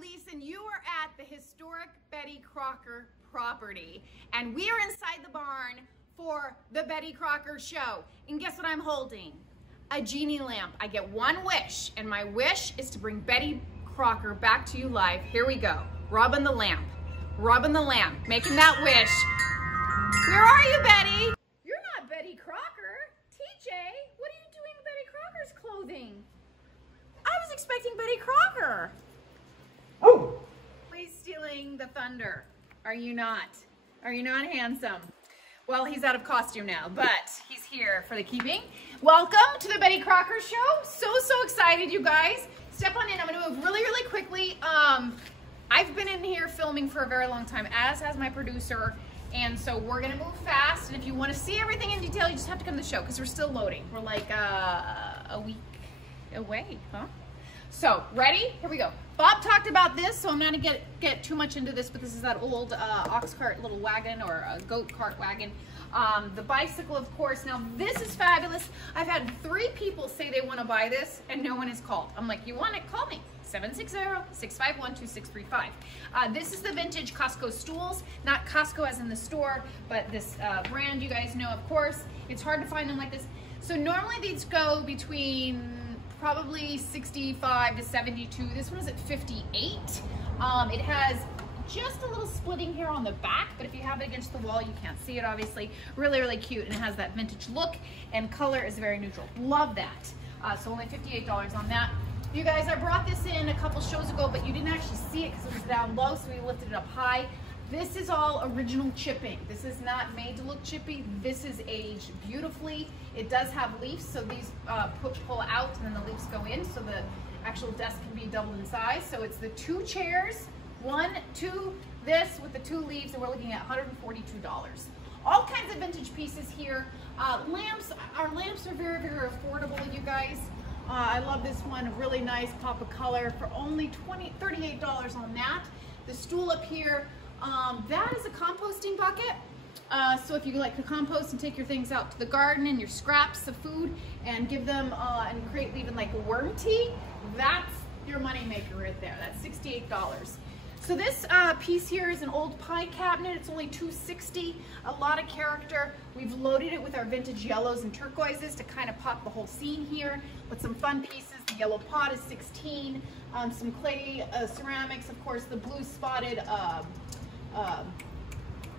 Lisa, and you are at the historic Betty Crocker property, and we are inside the barn for the Betty Crocker show. And guess what I'm holding? A genie lamp. I get one wish, and my wish is to bring Betty Crocker back to you live. Here we go. Rubbing the lamp. Rubbing the lamp. Making that wish. Where are you, Betty? You're not Betty Crocker. TJ, what are you doing in Betty Crocker's clothing? I was expecting Betty Crocker. Oh! Please stealing the thunder. Are you not? Are you not handsome? Well, he's out of costume now, but he's here for the keeping. Welcome to the Betty Crocker show. So excited, you guys. Step on in. I'm gonna move really quickly. I've been in here filming for a very long time, as has my producer, and so we're gonna move fast. And if you want to see everything in detail, you just have to come to the show because we're still loading. We're like a week away, huh? So, ready? Here we go. Bob talked about this, so I'm not gonna get too much into this, but this is that old ox cart little wagon, or a goat cart wagon. The bicycle, of course. Now, this is fabulous. I've had 3 people say they want to buy this, and no one has called. I'm like, you want it? Call me. 760-651-2635. This is the vintage Costco stools. Not Costco as in the store, but this brand you guys know, of course. It's hard to find them like this. So normally these go between probably 65 to 72. This one is at 58. It has just a little splitting here on the back, but if you have it against the wall, you can't see it, obviously. Really cute, and it has that vintage look, and color is very neutral. Love that. So only $58 on that. You guys, I brought this in a couple shows ago, but you didn't actually see it because it was down low, so we lifted it up high. This is all original chipping. This is not made to look chippy. This is aged beautifully. It does have leaves, so these pull out and then the leaves go in, so the actual desk can be doubled in size. So it's the 2 chairs, 1, 2, this with the 2 leaves, and we're looking at $142. All kinds of vintage pieces here. Lamps, our lamps are very affordable, you guys. I love this one, really nice pop of color for only $38 on that. The stool up here, that is a composting bucket. So if you like to compost and take your things out to the garden and your scraps of food and give them and create even like a worm tea, that's your money maker right there. That's $68. So this piece here is an old pie cabinet. It's only $260. A lot of character. We've loaded it with our vintage yellows and turquoises to kind of pop the whole scene here with some fun pieces. The yellow pot is $16. Some clay ceramics, of course, the blue spotted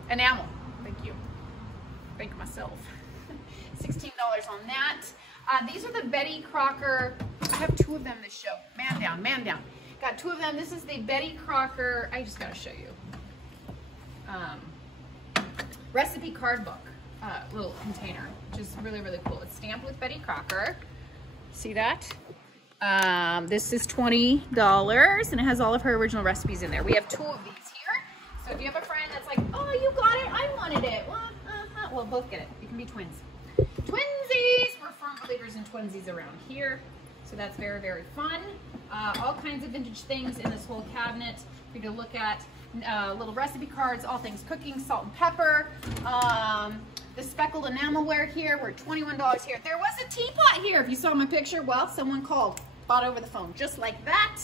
enamel. Thank you. Thank myself. $16 on that. These are the Betty Crocker. I have 2 of them this show. Man down, man down. Got 2 of them. This is the Betty Crocker. I just got to show you. Recipe card book. Little container, which is really cool. It's stamped with Betty Crocker. See that? This is $20, and it has all of her original recipes in there. We have 2 of these here. So if you have a friend that's like, oh, you got it, I wanted it. Well, we'll both get it. You can be twins. Twinsies! We're firm believers in twinsies around here. So that's very fun. All kinds of vintage things in this whole cabinet for you to look at. Little recipe cards, all things cooking, salt and pepper. The speckled enamelware here, we're $21 here. There was a teapot here. If you saw my picture, well, someone called, bought over the phone, just like that.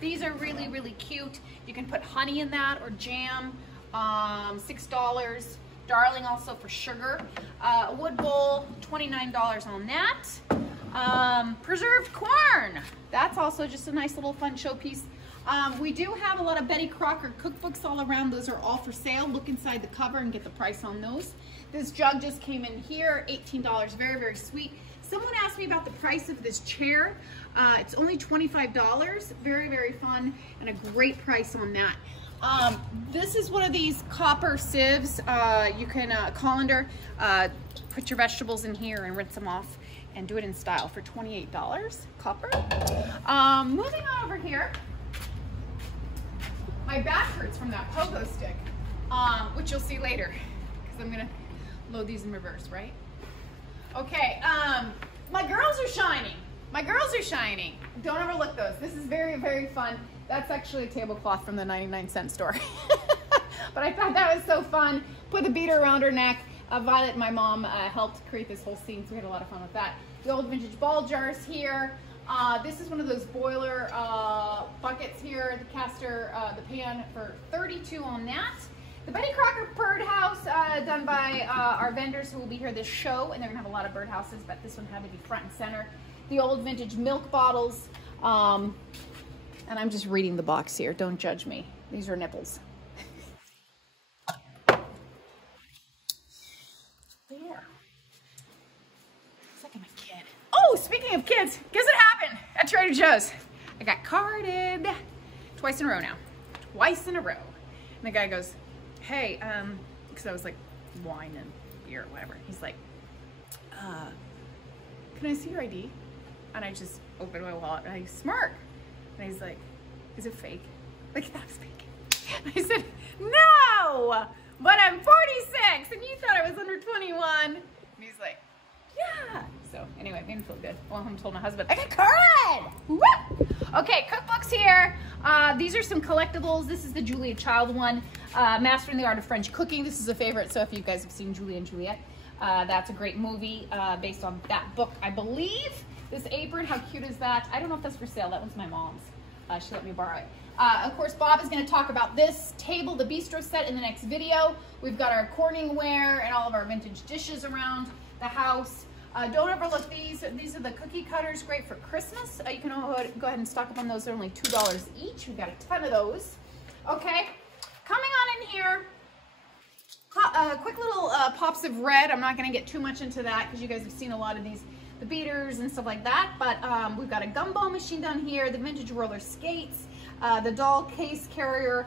These are really cute. You can put honey in that or jam. $6. Darling also for sugar. A wood bowl, $29 on that. Preserved corn. That's also just a nice little fun showpiece. We do have a lot of Betty Crocker cookbooks all around. Those are all for sale. Look inside the cover and get the price on those. This jug just came in here, $18, very sweet. Someone asked me about the price of this chair. It's only $25, very fun, and a great price on that. This is one of these copper sieves. You can colander, put your vegetables in here and rinse them off and do it in style for $28, copper. Moving on over here. My back hurts from that pogo stick, which you'll see later, because I'm gonna load these in reverse, right? Okay, my girls are shining. My girls are shining. Don't overlook those. This is very fun. That's actually a tablecloth from the 99-cent store. But I thought that was so fun. Put a beater around her neck. Violet and my mom helped create this whole scene, so we had a lot of fun with that. The old vintage ball jars here. This is one of those boiler buckets here, the caster, the pan for $32 on that. The Betty Crocker birdhouse done by our vendors who will be here this show, and they're gonna have a lot of birdhouses, but this one had to be front and center. The old vintage milk bottles, and I'm just reading the box here, don't judge me. These are nipples. There. It's like I'm a kid. Oh, speaking of kids, guess what happened at Trader Joe's? I got carded twice in a row now. Twice in a row. And the guy goes, hey, because I was like wine and beer or whatever. He's like, can I see your ID? And I just opened my wallet and I smirk. And he's like, is it fake? Like, that's fake. And I said, no, but I'm 46 and you thought I was under 21. And he's like, yeah. So anyway, made him feel good. Well, I told my husband, I got carded. Woo! Okay, cookbooks here. These are some collectibles. This is the Julia Child one, Mastering the Art of French Cooking. This is a favorite, so if you guys have seen Julie and Juliet, that's a great movie based on that book, I believe. This apron, how cute is that? I don't know if that's for sale. That one's my mom's. She let me borrow it. Of course, Bob is going to talk about this table, the bistro set, in the next video. We've got our Corningware and all of our vintage dishes around the house. Don't overlook these. These are the cookie cutters, great for Christmas. You can go ahead and stock up on those. They're only $2 each. We've got a ton of those. Okay, coming on in here, quick little pops of red. I'm not going to get too much into that because you guys have seen a lot of these, the beaters and stuff like that. But we've got a gumball machine down here, the vintage roller skates, the doll case carrier,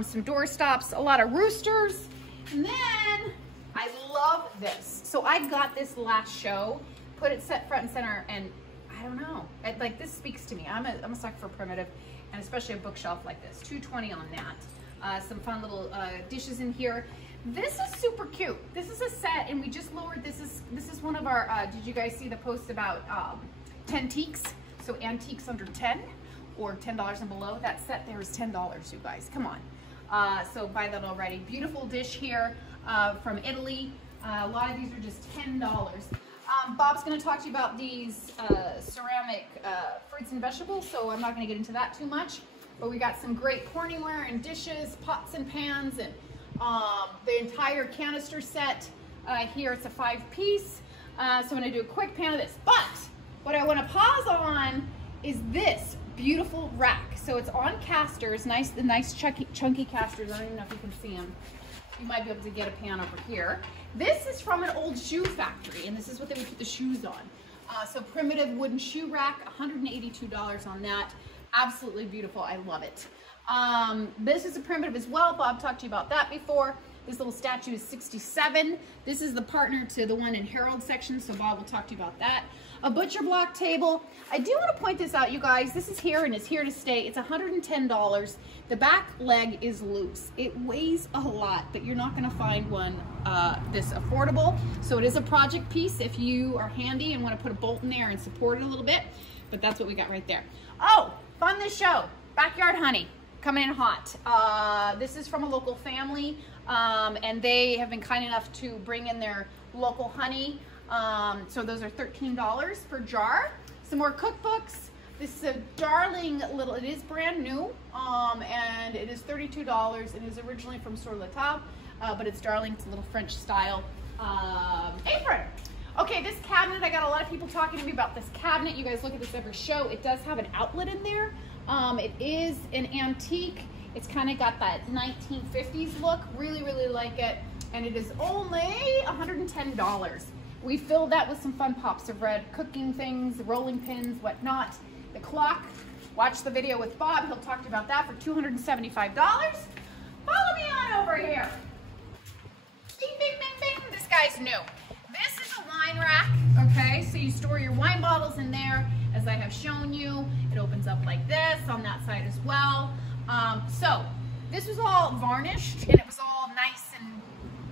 some door stops, a lot of roosters, and then I love this. So I got this last show, put it set front and center, and I don't know, like this speaks to me. I'm a sucker for primitive, and especially a bookshelf like this. $2.20 on that. Some fun little dishes in here. This is super cute. This is a set, and we just lowered. This is one of our. Did you guys see the post about 10-teaks? So antiques under 10 or $10 and below. That set there is $10, you guys. Come on. So buy that already. Beautiful dish here from Italy. A lot of these are just $10. Bob's going to talk to you about these ceramic fruits and vegetables, so I'm not going to get into that too much. But we got some great Corningware and dishes, pots and pans, and the entire canister set here. It's a 5-piece. So I'm going to do a quick pan of this. But what I want to pause on is this beautiful rack. So it's on casters, the nice chunky casters. I don't even know if you can see them. You might be able to get a pan over here. This is from an old shoe factory, and this is what they would put the shoes on. So primitive wooden shoe rack, $182 on that. Absolutely beautiful. I love it. This is a primitive as well. Bob talked to you about that before. This little statue is $67. This is the partner to the one in Harold section, so Bob will talk to you about that. A butcher block table. I do want to point this out, you guys. This is here and it's here to stay. It's $110. The back leg is loose. It weighs a lot, but you're not going to find one this affordable. So it is a project piece if you are handy and want to put a bolt in there and support it a little bit. But that's what we got right there. Oh, fun this show. Backyard honey. Coming in hot. This is from a local family, and they have been kind enough to bring in their local honey. So those are $13 per jar. Some more cookbooks. This is a darling little, it is brand new, and it is $32. It is originally from Sur La Table, but it's darling. It's a little French style apron. Okay, this cabinet, I got a lot of people talking to me about this cabinet. You guys look at this every show. It does have an outlet in there. It is an antique. It's kind of got that 1950s look. Really, really like it. And it is only $110. We filled that with some fun pops of red, cooking things, rolling pins, whatnot. The clock, watch the video with Bob. He'll talk to you about that for $275. Follow me on over here. Bing, bing, bing, bing. This guy's new. This is a wine rack, okay? So you store your wine bottles in there, as I have shown you. It opens up like this on that side as well. So this was all varnished, and it was all nice and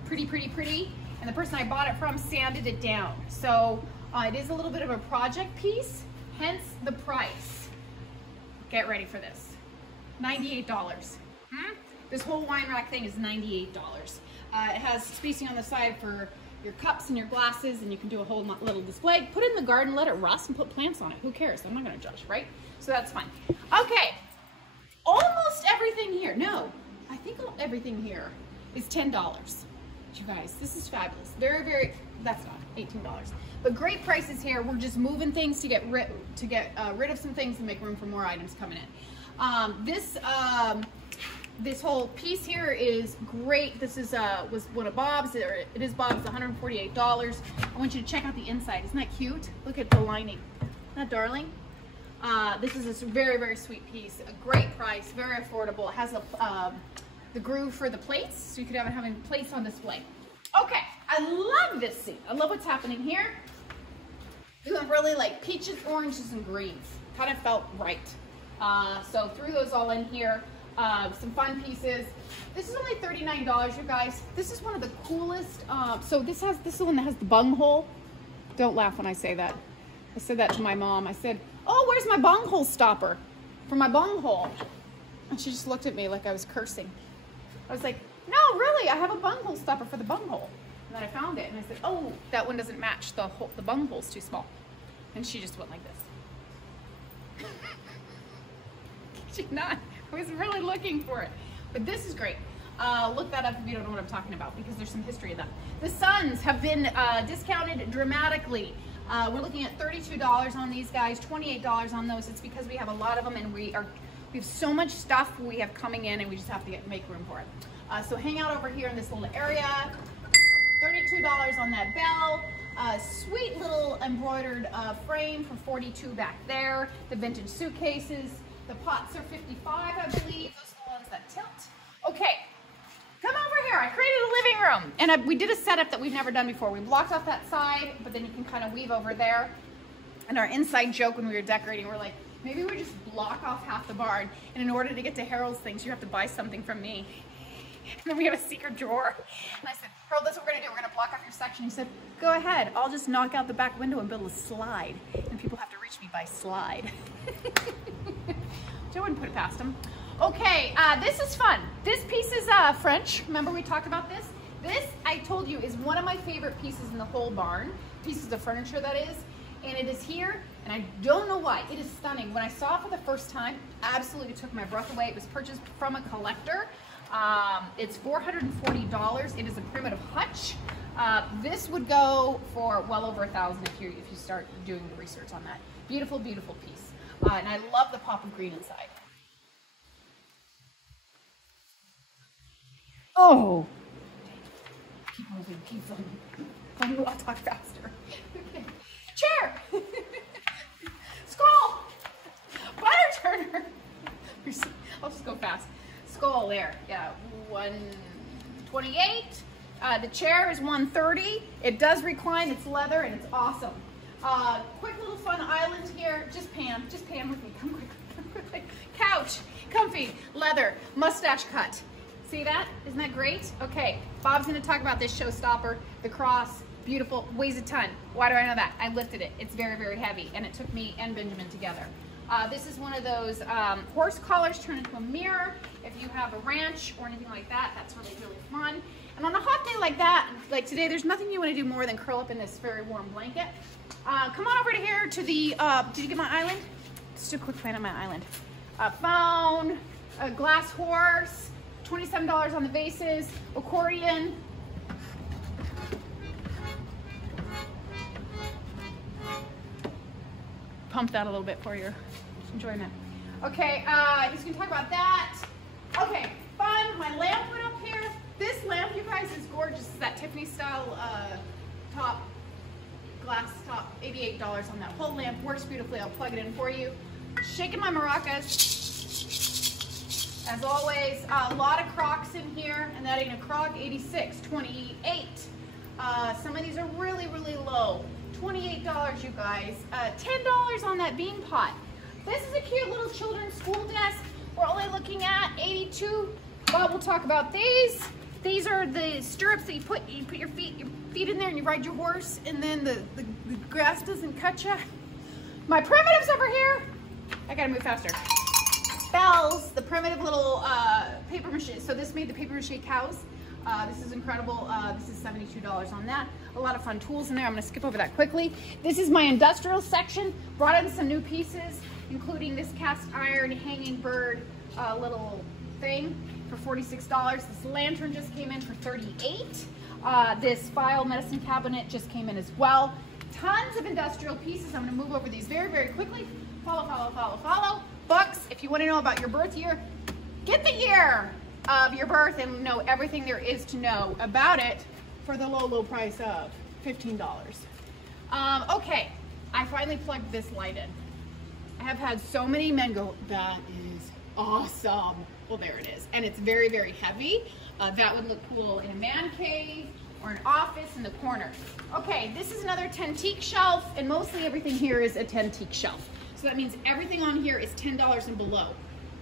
pretty, pretty, pretty. And the person I bought it from sanded it down. So it is a little bit of a project piece, hence the price. Get ready for this. $98. This whole wine rack thing is $98. It has spacing on the side for your cups and your glasses, and you can do a whole little display. Put it in the garden, let it rust, and put plants on it. Who cares? I'm not going to judge, right? So that's fine. Okay, No, I think everything here is $10. You guys, this is fabulous. Very, very, that's not $18. But great prices here. We're just moving things to get rid of some things and make room for more items coming in. This whole piece here is great. This is was one of Bob's. It is Bob's, $148. I want you to check out the inside. Isn't that cute? Look at the lining. Isn't that darling? This is a very, very sweet piece. A great price, very affordable. It has the groove for the plates, so you could have it having plates on display. Okay, I love this scene. I love what's happening here. Doing really like peaches, oranges, and greens. Kind of felt right. So threw those all in here. Some fun pieces. This is only $39, you guys. This is one of the coolest. So this is the one that has the bung hole. Don't laugh when I say that. I said that to my mom. I said, "Oh, where's my bung hole stopper for my bung hole?" And she just looked at me like I was cursing. I was like, "No, really, I have a bung hole stopper for the bung hole." And then I found it, and I said, "Oh, that one doesn't match. The bung hole's too small." And she just went like this. Kid you not. I was really looking for it. But this is great. Look that up if you don't know what I'm talking about, because there's some history of that. The Suns have been discounted dramatically. We're looking at $32 on these guys, $28 on those. It's because we have a lot of them, and we have so much stuff we have coming in, and we just have to make room for it. So hang out over here in this little area. $32 on that bell. Sweet little embroidered frame for $42 back there. The vintage suitcases. The pots are $55, I believe. Those are the ones that tilt. Okay, come over here. I created a living room, and we did a setup that we've never done before. We blocked off that side, but then you can kind of weave over there. And our inside joke when we were decorating, we're like, maybe we just block off half the barn, and in order to get to Harold's things, you have to buy something from me. And then we have a secret drawer. And I said, Harold, that's what we're gonna do. We're gonna block off your section. He said, go ahead. I'll just knock out the back window and build a slide. And people have to reach me by slide. I wouldn't put it past him. Okay, this is fun. This piece is French. Remember we talked about this? This, I told you, is one of my favorite pieces in the whole barn. Pieces of furniture, that is. And it is here, and I don't know why. It is stunning. When I saw it for the first time, absolutely took my breath away. It was purchased from a collector. It's $440. It is a primitive hutch. This would go for well over $1,000 if you start doing the research on that. Beautiful, beautiful piece. And I love the pop of green inside. Oh! Keep moving, keep moving. I'll talk faster. Okay. Chair! Skull! Butter turner! I'll just go fast. Skull there. Yeah, 128. The chair is 130. It does recline, it's leather, and it's awesome. Quick little fun island here. Just pan with me. Come quickly. Couch, comfy, leather, mustache cut. See that? Isn't that great? Okay, Bob's gonna talk about this showstopper, the cross. Beautiful, weighs a ton. Why do I know that? I lifted it. It's very, very heavy, and it took me and Benjamin together. This is one of those horse collars turned into a mirror. If you have a ranch or anything like that, that's really, really fun. And on a hot day like that, like today, there's nothing you want to do more than curl up in this very warm blanket. Come on over to here to the, did you get my island? Just a quick plan on my island. Phone, a glass horse, $27 on the vases, accordion. Pump that a little bit for your enjoyment. Okay, he's gonna talk about that. Okay, fun, my lamp went up here. This lamp, you guys, is gorgeous. It's that Tiffany style top, glass top, $88 on that whole lamp. Works beautifully, I'll plug it in for you. Shaking my maracas. As always, a lot of Crocs in here, and that ain't a Croc, 86, 28. Some of these are really, really low. $28, you guys. $10 on that bean pot. This is a cute little children's school desk. We're only looking at 82. Bob will talk about these. These are the stirrups that you put your feet in there and you ride your horse, and then the grass doesn't cut you. My primitives over here. I gotta move faster. Bells, the primitive little paper mache. So this made the paper mache cows. This is incredible. This is $72 on that. A lot of fun tools in there. I'm going to skip over that quickly. This is my industrial section. Brought in some new pieces, including this cast iron hanging bird little thing for $46. This lantern just came in for $38. This file medicine cabinet just came in as well. Tons of industrial pieces. I'm going to move over these very, very quickly. Follow, follow, follow, follow. Books. If you want to know about your birth year, get the year of your birth and know everything there is to know about it for the low, low price of $15. Okay, I finally plugged this light in. I have had so many men go, that is awesome. Well, there it is. And it's very, very heavy. That would look cool in a man cave or an office in the corner. Okay, this is another Tentique shelf, and mostly everything here is a Tentique shelf. So that means everything on here is $10 and below.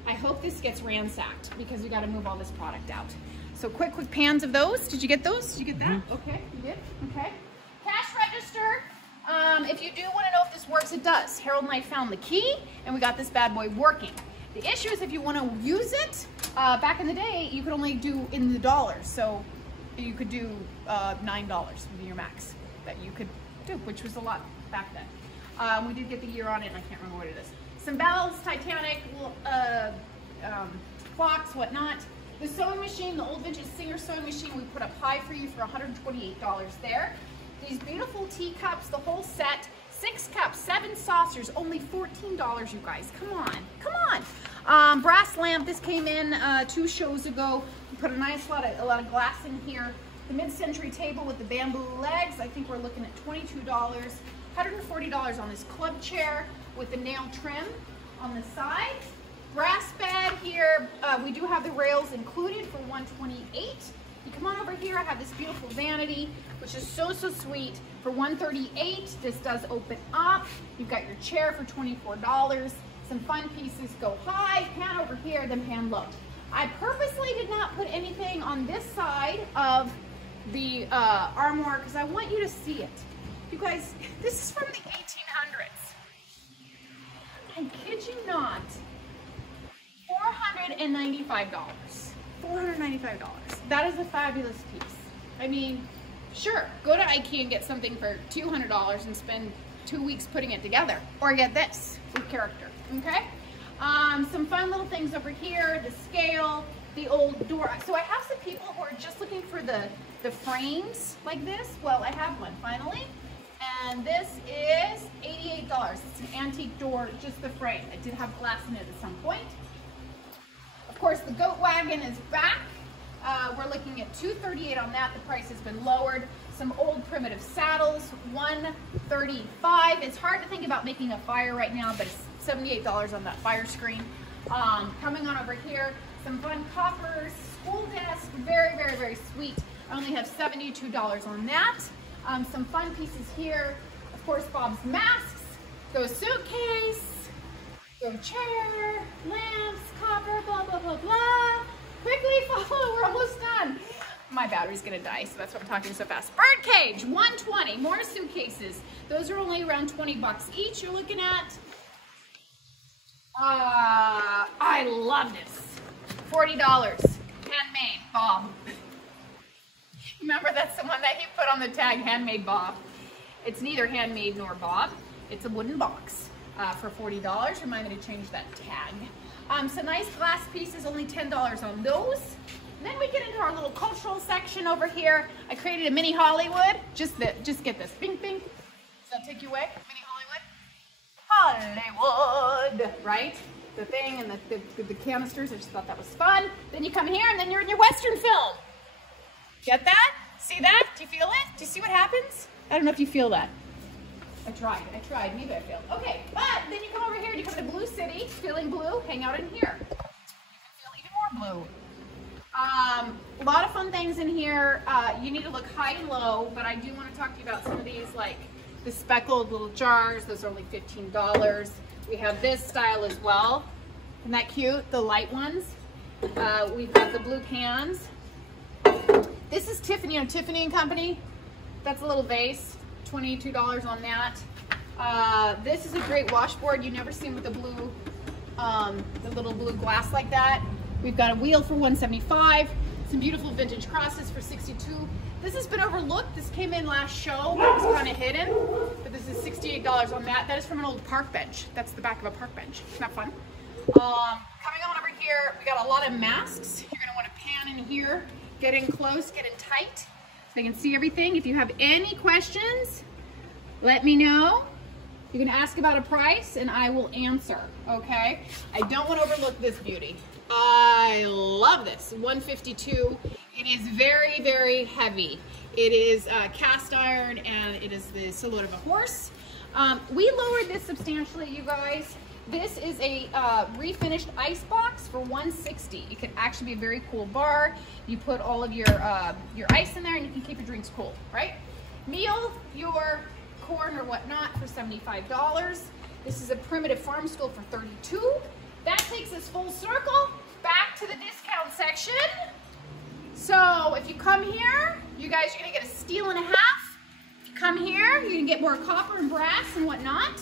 I hope this gets ransacked because we got to move all this product out. So quick pans of those. Did you get those? Did you get that? Okay, you did? Okay. Cash register. If you do want to know if this works, it does. Harold and I found the key, and we got this bad boy working. The issue is if you want to use it, back in the day, you could only do in the dollars. So you could do $9 would be your max that you could do, which was a lot back then. We did get the year on it, and I can't remember what it is. Some bells, Titanic, clocks, whatnot. The sewing machine, the old vintage Singer sewing machine, we put up high for you for $128 there. These beautiful teacups, the whole set, 6 cups, 7 saucers, only $14, you guys. Come on, come on. Brass lamp, this came in 2 shows ago. We put a nice lot of glass in here. The mid-century table with the bamboo legs, I think we're looking at $22. $140 on this club chair with the nail trim on the sides. Brass bed here, we do have the rails included for $128. You come on over here, I have this beautiful vanity, which is so, so sweet. For $138, this does open up. You've got your chair for $24. Some fun pieces go high, pan over here, then pan low. I purposely did not put anything on this side of the armoire because I want you to see it. You guys, this is from the 1800s. I kid you not, $495. $495. That is a fabulous piece. I mean, sure, go to IKEA and get something for $200 and spend 2 weeks putting it together. Or get this with character, okay? Some fun little things over here, the scale, the old door. So I have some people who are just looking for the frames like this. Well, I have one finally. And this is $88. It's an antique door, just the frame. I did have glass in it at some point. Of course, the goat wagon is back. We're looking at $238 on that. The price has been lowered. Some old primitive saddles, $135. It's hard to think about making a fire right now, but it's $78 on that fire screen. Coming on over here, some fun coppers, school desk, very, very, very sweet. I only have $72 on that. Some fun pieces here. Of course, Bob's masks, go suitcase, go chair, lamps, copper, blah, blah, blah, blah. Quickly follow, we're almost done. My battery's gonna die, so that's why I'm talking so fast. Bird cage, $120, more suitcases. Those are only around 20 bucks each. You're looking at, I love this, $40, handmade, Bob. Remember, that's the one that he put on the tag, handmade Bob. It's neither handmade nor Bob. It's a wooden box for $40. Remind me to change that tag. Some nice glass pieces, only $10 on those. And then we get into our little cultural section over here. I created a mini Hollywood. Just get this. Bing, bing. Does that take you away? Mini Hollywood? Hollywood, right? The thing and the canisters. I just thought that was fun. Then you come here and then you're in your Western film. Get that? See that? Do you feel it? Do you see what happens? I don't know if you feel that. I tried. Maybe I failed. Okay, but then you come over here and you come to Blue City, feeling blue, hang out in here. You can feel even more blue. A lot of fun things in here. You need to look high and low, but I do want to talk to you about some of these, like the speckled little jars. Those are only $15. We have this style as well. Isn't that cute? The light ones. We've got the blue cans. This is Tiffany, you know, Tiffany & Company. That's a little vase, $22 on that. This is a great washboard. You never seen with the blue, the little blue glass like that. We've got a wheel for $175. Some beautiful vintage crosses for $62. This has been overlooked. This came in last show, but it was kind of hidden. But this is $68 on that. That is from an old park bench. That's the back of a park bench. Isn't that fun? Coming on over here, we got a lot of masks. You're gonna wanna pan in here, get in close, get in tight, so they can see everything. If you have any questions, let me know. You can ask about a price and I will answer, okay? I don't want to overlook this beauty. I love this, 152. It is very, very heavy. It is cast iron and it is the silhouette of a horse. We lowered this substantially, you guys. This is a refinished ice box for $160. It could actually be a very cool bar. You put all of your ice in there and you can keep your drinks cool, right? Meal your corn or whatnot for $75. This is a primitive farm stool for $32. That takes us full circle back to the discount section. So if you come here, you guys are gonna get a steal and a half. If you come here, you can get more copper and brass and whatnot.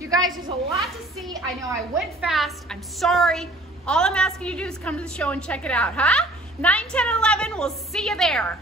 You guys, there's a lot to see. I know I went fast, I'm sorry. All I'm asking you to do is come to the show and check it out, huh? 9, 10, 11, we'll see you there.